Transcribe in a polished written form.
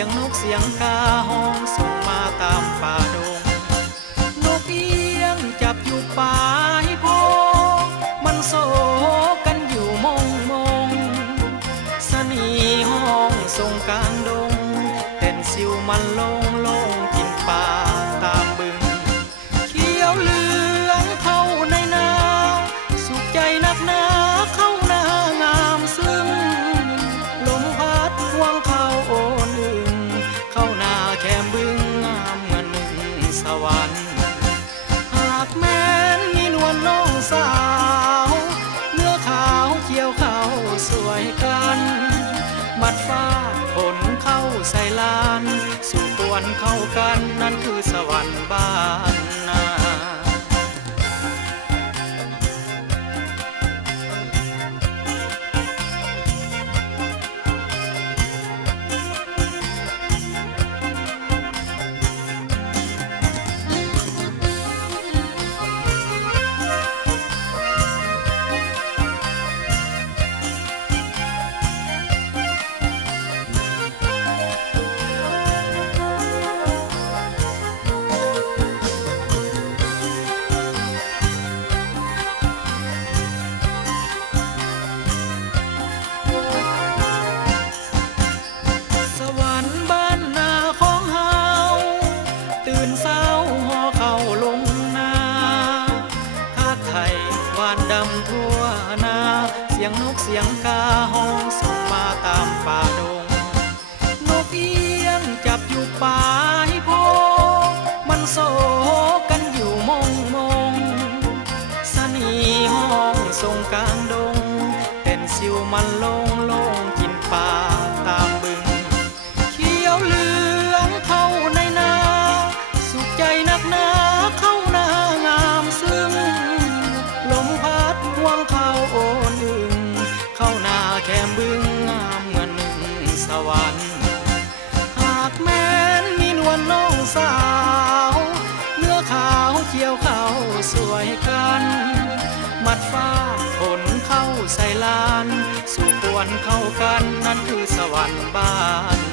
สียงนกเสียงกาห้องส่งมาตามป่าดงนกเอียงจับอยู่ป่าให้พงมันโศกันอยู่มงมงสนีห้องส่งกลางดงเต้นสิวมันลงลงกินป่าตามบึงเขียวเหลืองเข้าในนาสุขใจนักหนาเข้านางามซึ่งลมพัดพวงเข้าโอนอึงเข้านาแคมบึงงามเงินหนึ่งสวรรค์หากแม้นมีนวลน้องสาวเนื้อขาวเขียวเข้าสวยกันมัดฟ้าผลเข้าใส่ลานสู่ปวนเข้ากันนั่นคือสวรรค์บ้านนาทั่วนาเสียงนกเสียงกาห้องส่งมาตามป่าดงนกเอียงจับอยู่ป่าให้พงมันโศกันอยู่มงมงสนีห้องส่งกลางดงเต้นสิวมันลงลงกินป่าตามบึงเขียวเหลืองเข้าในนาสุขใจนักหนาเข้านางามซึ่งลมพัดพวงเข้าโอนอึงเข้านาแคมบึงงามเหมือนหนึ่งสวรรค์หากแม้นมีนวลน้องสาวเนื้อขาวเขียวเข้าสวยกันมัดฟ้าผลเข้าใส่ลานสู่ปวนเข้ากันนั่นคือสวรรค์บ้าน